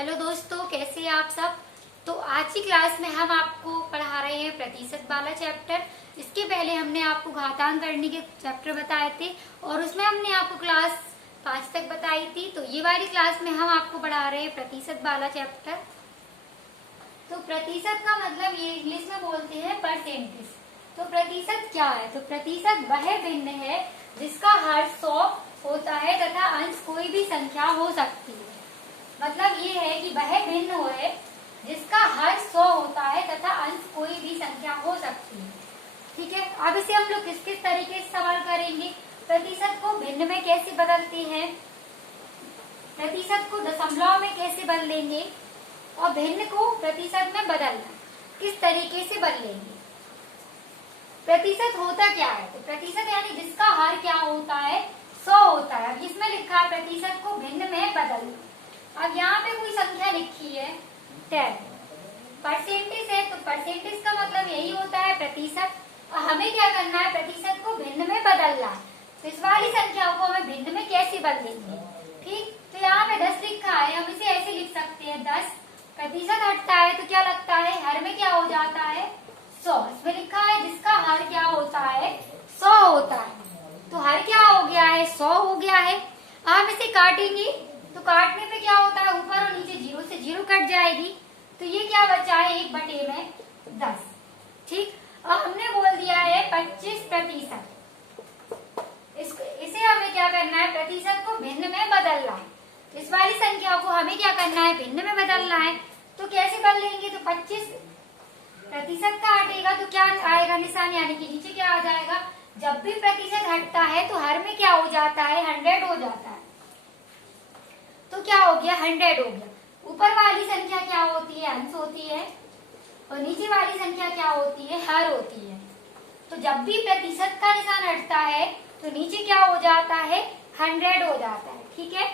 Hello दोस्तों, कैसे हैं आप सब। तो आज की क्लास में हम आपको पढ़ा रहे हैं प्रतिशत वाला चैप्टर। इसके पहले हमने आपको घातांक करने के चैप्टर बताए थे और उसमें हमने आपको क्लास 5 तक बताई थी। तो ये वाली क्लास में हम आपको पढ़ा रहे हैं प्रतिशत वाला चैप्टर। तो प्रतिशत का मतलब ये इंग्लिश में बोलते हैं परसेंटेज। तो प्रतिशत क्या है? तो प्रतिशत वह भिन्न है जिसका हर 100 होता है तथा अंश कोई भी संख्या हो सकती है। मतलब ये है कि वह भिन्न है जिसका हर 100 होता है तथा अंश कोई भी संख्या हो सकती है। ठीक है, अब इसे हम लोग किस किस तरीके से सवाल करेंगे। प्रतिशत को भिन्न में कैसे बदलते हैं, प्रतिशत को दशमलव में कैसे बदलेंगे और भिन्न को प्रतिशत में बदलना किस तरीके से बदलेंगे। प्रतिशत होता क्या है? तो प्रतिशत यानी जिसका हर क्या होता है 100 होता है। अब इसमें लिखा है प्रतिशत को भिन्न में बदलना। अब यहाँ पे कोई संख्या लिखी है 10, परसेंटेज है, तो परसेंटेज का मतलब यही होता है प्रतिशत। और हमें क्या करना है, प्रतिशत को भिन्न में बदलना है। तो इस वाली संख्या को हमें भिन्न में कैसे बदलेंगे। ठीक, तो यहाँ पे 10 लिखा है, हम इसे ऐसे लिख सकते हैं 10 प्रतिशत हटता है तो क्या लगता है, हर में क्या हो जाता है 100। इसमें लिखा है जिसका हर क्या होता है 100 होता है, तो हर क्या हो गया है 100 हो गया है। हम इसे काटेंगे तो काटने पे क्या होता है, ऊपर और नीचे 0 से 0 कट जाएगी, तो ये क्या बचा है 1 बटे में 10। ठीक, और हमने बोल दिया है 25%। इसे हमें क्या करना है, प्रतिशत को भिन्न में बदलना है। इस वाली संख्या को हमें क्या करना है, भिन्न में बदलना है। तो कैसे बदलेंगे, तो 25% का हटेगा तो क्या आएगा निशान, यानी कि नीचे क्या आ जाएगा। जब भी प्रतिशत हटता है तो हर में क्या हो जाता है 100 हो जाता है, तो क्या हो गया 100 हो गया। ऊपर वाली संख्या क्या होती है, अंश होती है, और नीचे वाली संख्या क्या होती है, हर होती है। तो जब भी प्रतिशत का निशान हटता है तो नीचे क्या हो जाता है 100 हो जाता है। ठीक है,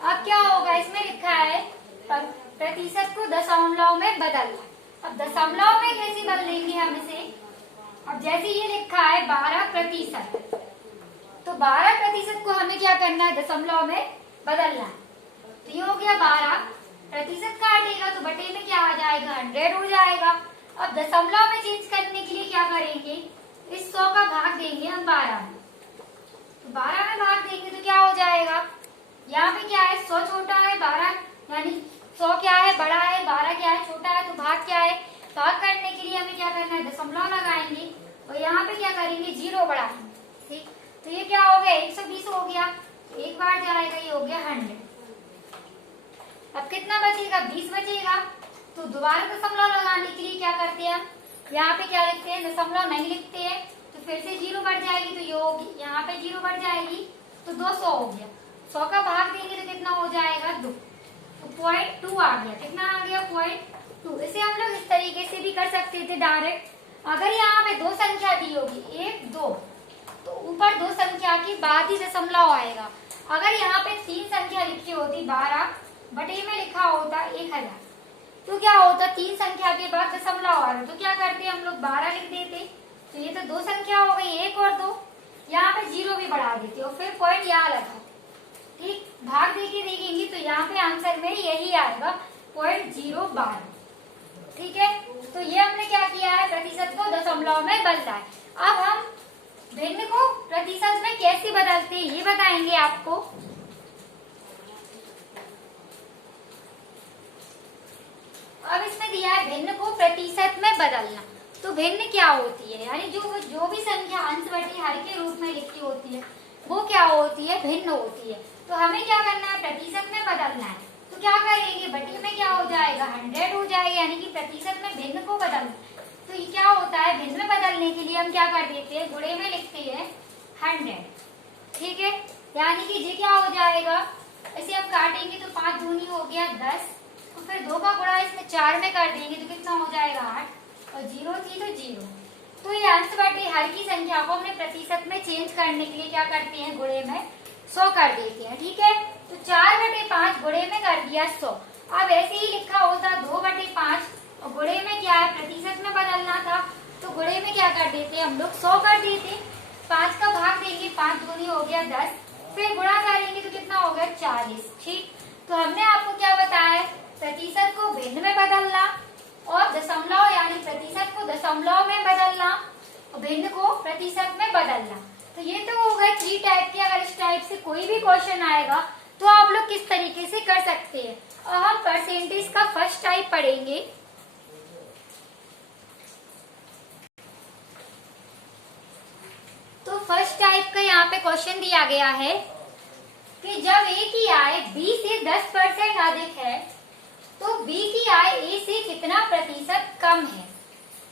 अब क्या होगा, इसमें लिखा है प्रतिशत को दशमलव में बदलना। अब दशमलव में कैसे बदलेंगे हम इसे। अब जैसे ये लिखा है 12%, तो 12% को हमें क्या करना है, दशमलव में बदलना है। तो ये हो गया 12%, का हटेगा तो बटे में क्या आ जाएगा 100 हो जाएगा। अब दशमलव में चेंज करने के लिए क्या करेंगे, इस 100 का भाग देंगे हम 12 में। तो 12 में भाग देंगे तो क्या हो जाएगा, यहाँ पे क्या है 100 छोटा है 12, यानी 100 क्या है बड़ा है, 12 क्या है छोटा है, तो भाग क्या है, भाग करने के लिए हमें क्या करना है, दशमलव लगाएंगे और यहाँ पे क्या करेंगे 0 बढ़ाएंगे। ठीक, तो ये क्या हो गया 120 हो गया, एक बार जाएगा, ये हो गया 100। अब कितना बचेगा, 20 बचेगा। तो दोबारा दशमलव लगाने के लिए क्या करते हैं हम, यहाँ पे क्या लिखते हैं, दशमलव नहीं लिखते हैं, तो फिर से 0 बढ़ जाएगी, तो ये होगी यहाँ पे 0 बढ़ जाएगी, तो 200 हो गया। 100 का भाग देंगे तो कितना हो जाएगा 2, तो 0.2 आ गया। कितना आ गया 0.2। इसे हम लोग इस तरीके से भी कर सकते थे डायरेक्ट। अगर यहाँ पे 2 संख्या दी होगी 1 2, तो ऊपर 2 संख्या के बाद ही दशमलव आएगा। अगर यहाँ पे 3 संख्या लिखी होती 12 बटे में लिखा होता 1000, तो क्या होता 3 संख्या के बाद दशमलव आ रहा, तो क्या करते हम लोग 12 लिख देते। तो ये तो 2 संख्या हो गई, 1 और 2, यहाँ पे 0 भी बढ़ा देते और फिर पॉइंट यहाँ लगा। ठीक, भाग देके देखेंगे तो यहाँ पे आंसर में यही आएगा 0.012। ठीक है, तो ये हमने क्या किया है, प्रतिशत को दशमलव में बदला है। अब हम भिन्न को प्रतिशत में कैसे बदलते हैं ये बताएंगे आपको। अब इसमें दिया है भिन्न को प्रतिशत में बदलना। तो भिन्न क्या होती है, यानी जो भी संख्या अंश बटे हर के रूप में लिखी होती है वो क्या होती है, भिन्न होती है। तो हमें क्या करना है, प्रतिशत में बदलना है। तो क्या करेंगे, बटे में क्या हो जाएगा 100 हो जाएगा, यानी कि प्रतिशत में भिन्न को बदलना। तो ये क्या होता है, भिन्न में बदलने के लिए हम क्या कर देते हैं, गुणे में लिखते हैं 100। ठीक है, यानी कि ये क्या हो जाएगा, इसे अब काटेंगे तो 5 दूनी हो गया 10, तो फिर 2 का गुणा इसमें 4 में कर देंगे तो कितना हो जाएगा 8, और 0 थी तो 0। तो ये अंश बटे हर की संख्या को हमने प्रतिशत में चेंज करने के लिए क्या करते हैं, गुणे में 100 कर देते हैं। ठीक है, तो 4 बटे 5 गुणे में कर दिया 100। अब ऐसे ही लिखा होता 2 बटे 5, और गुणे में क्या है, प्रतिशत में बदलना था, तो गुणे में क्या कर देते हम लोग 100 कर देते। 5 का भाग देंगे, 5 दूनी हो गया 10, फिर गुणा करेंगे तो कितना हो गया 40। ठीक, तो हमने आपको क्या बताया है, प्रतिशत को भिन्न में बदलना और दशमलव यानी प्रतिशत को दशमलव में बदलना और भिन्न को प्रतिशत में बदलना। तो ये तो हो गए 3 टाइप के। अगर इस टाइप से कोई भी क्वेश्चन आएगा तो आप लोग किस तरीके से कर सकते हैं। और हम परसेंटेज का फर्स्ट टाइप पढ़ेंगे। तो फर्स्ट टाइप का यहाँ पे क्वेश्चन दिया गया है कि जब ए की आय बी से 10% अधिक है तो बी की आय ए से कितना प्रतिशत कम है।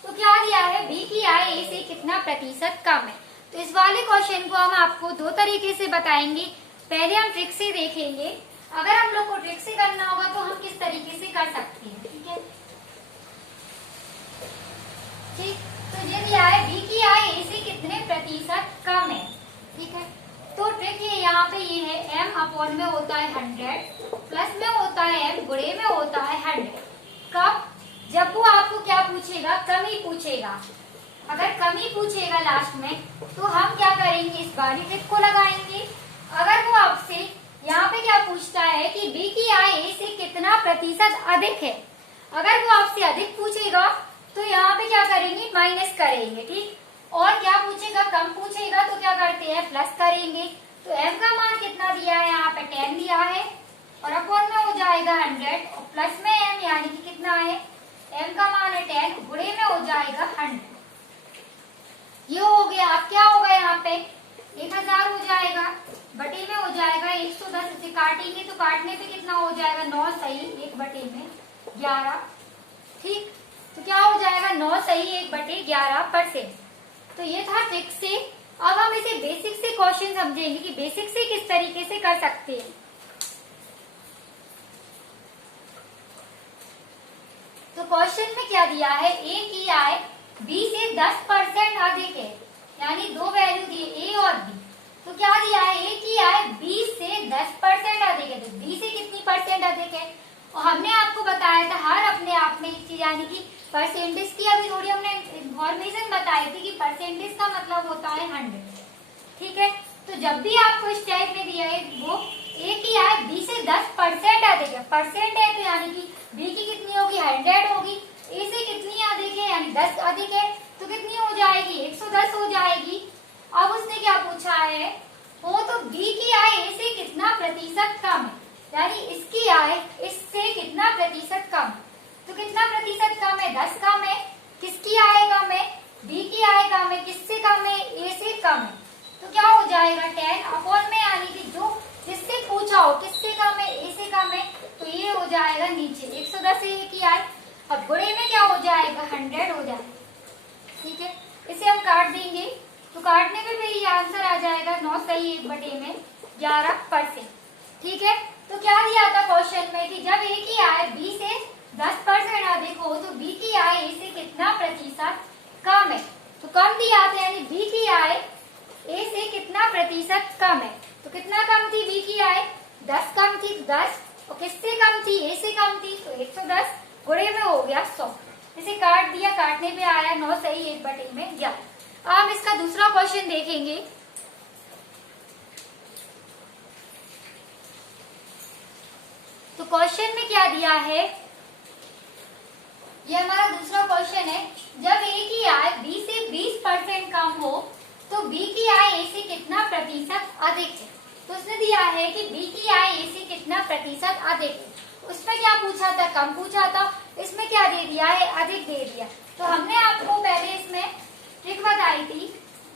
तो क्या दिया है, बी की आय ए से कितना प्रतिशत कम है। तो इस वाले क्वेश्चन को हम आपको 2 तरीके से बताएंगे। पहले हम ट्रिक से देखेंगे। अगर हम लोग को ट्रिक से करना होगा तो हम किस तरीके से कर सकते हैं। ठीक है, ठीक। तो ये दिया है बी की आय ए से कितने प्रतिशत कम है। ठीक है, तो ट्रिक ये यहाँ पे ये है m अपॉन में होता है 100 प्लस में होता है m गुणे में होता है 100। कब, जब वो आपको क्या पूछेगा, कमी पूछेगा। अगर कमी पूछेगा लास्ट में तो हम क्या करेंगे, इस वाली ट्रिक को लगाएंगे। अगर वो आपसे यहाँ पे क्या पूछता है कि बी की आय ए से कितना प्रतिशत अधिक है, अगर वो आपसे अधिक पूछेगा तो यहाँ पे क्या करेंगे, माइनस करेंगे। ठीक, और क्या पूछेगा, कम पूछेगा तो क्या करते हैं, प्लस करेंगे। तो m का मान कितना दिया है, यहाँ पे 10 दिया है और अपॉन में हो जाएगा 100 और प्लस में m यानी कि कितना है, m का मान है 10, गुणे में हो जाएगा 100। ये हो गया। अब क्या होगा, यहाँ पे 1000 हो जाएगा, बटे में हो जाएगा 110। इसे काटेंगे तो काटने पे कितना हो जाएगा, 9 सही 1 बटे में 11। ठीक, तो क्या हो जाएगा, 9 सही 1 बटे 11%। तो ये था ट्रिक से। अब हम इसे बेसिक से क्वेश्चन समझेंगे कि बेसिक से किस तरीके से कर सकते हैं। तो क्वेश्चन में क्या दिया है, ए की आय बी से 10% अधिक है, यानी 2 वैल्यू दिए ए और बी। तो क्या दिया है, ए की आय बी से 10% अधिक है। तो बी से कितनी परसेंट अधिक है, और हमने आपको बताया था हर अपने आप में एक चीज, यानी कि परसेंटेज की अभी थोड़ी हमने इन्फॉर्मेशन बताई थी कि परसेंटेज का मतलब होता है 100। ठीक है, तो जब भी आपको इस टाइप में दिया है वो ए की आय बी से 10% अधिक है, परसेंट है तो यानी कि बी की कितनी होगी, 100 होगी। ए से कितनी अधिक है, यानी 10 अधिक है, तो कितनी हो जाएगी, 110 हो जाएगी। अब उसने क्या पूछा है, हो तो बी की आय ए से कितना प्रतिशत कम है, यानी इसकी आय इससे कितना प्रतिशत कम। तो कितना प्रतिशत कम है, 10 कम है। किसकी आय कम है, बी की आय कम है। किससे कम है, ए से कम है। तो क्या हो जाएगा, 10 अपॉन में, यानी कि जो जिससे पूछा हो किससे कम है, ए से कम है, तो ये हो जाएगा नीचे 110 है ए की आय। अब गुणे में क्या हो जाएगा, 100 हो जाएगा। ठीक है, इसे हम काट देंगे तो काटने में भी ये आंसर आ जाएगा 9 सही 1 बटे में 11%। ठीक है, तो क्या दिया था क्वेश्चन में कि जब ए की आय बी से 10% अधिक हो तो बी की आय ए से कितना प्रतिशत कम है। तो कम दिया था, यानी बी की आय ए से कितना प्रतिशत कम है। तो कितना कम थी बी की आय, 10 कम थी, 10, और किससे कम थी, ए से कम थी, तो 110 गुणे में हो गया 100। इसे काट दिया, काटने पे आया 9 सही 1 बटे में 11। अब हम इसका दूसरा क्वेश्चन देखेंगे। तो क्वेश्चन में क्या दिया है, ये हमारा दूसरा क्वेश्चन है। जब ए की आय बी से 20% कम हो तो बी की आय ए से कितना प्रतिशत अधिक है। तो उसने दिया है कि बी की आय ए से कितना प्रतिशत अधिक है। उसमें क्या पूछा था, कम पूछा था। इसमें क्या दे दिया है, अधिक दे दिया। तो हमने आपको पहले इसमें ट्रिक बताई थी।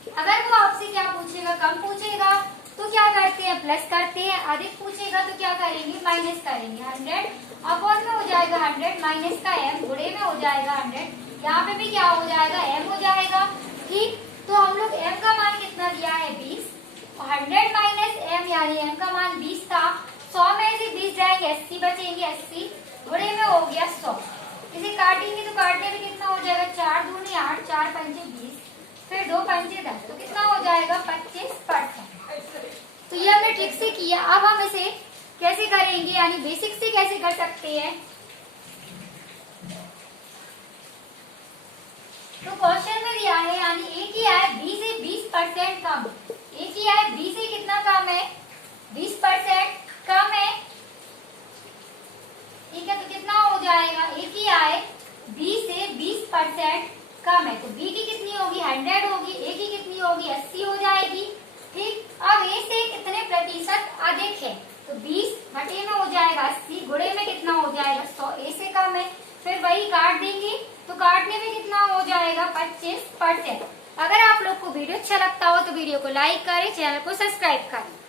अगर वो आपसे क्या पूछेगा, कम पूछेगा तो क्या करते हैं, प्लस करते हैं। अधिक पूछेगा तो क्या करेंगे, माइनस करेंगे। 100 अपॉन में हो जाएगा 100 माइनस का m, गुणे में हो जाएगा 100। यहाँ पे भी क्या हो जाएगा, m हो जाएगा। ठीक, तो हम लोग m का मान कितना दिया है, 20, 100 माइनस m, यानी m का मान 20 था। 100 में से 20 जाएंगे, 80 बचेंगे, 80 गुणे में हो गया 100। इसे काटेंगे तो काटने में कितना हो जाएगा, 4 दूनी 8, 4 पंचे 20, फिर 2 पंचे 10, तो कितना हो जाएगा, 25%। तो ये हमने ट्रिक से किया। अब हम इसे कैसे करेंगे, यानी बेसिक से कैसे कर सकते हैं। तो क्वेश्चन में दिया है, यानी ए की आय बी से 20% कम। ए की आय बी से कितना कम है, 20% कम है। ठीक है, तो कितना 25% कम है, तो बी की कितनी होगी 100 होगी, ए की कितनी होगी 80 हो जाएगी। ठीक, अब ए से कितने प्रतिशत अधिक है, तो 20 घटे में हो जाएगा 80, गुणे में कितना हो जाएगा 100, ए से कम है। फिर वही काट देंगे तो काटने में कितना हो जाएगा 25%। अगर आप लोग को वीडियो अच्छा लगता हो तो वीडियो को लाइक करें, चैनल को सब्सक्राइब करें।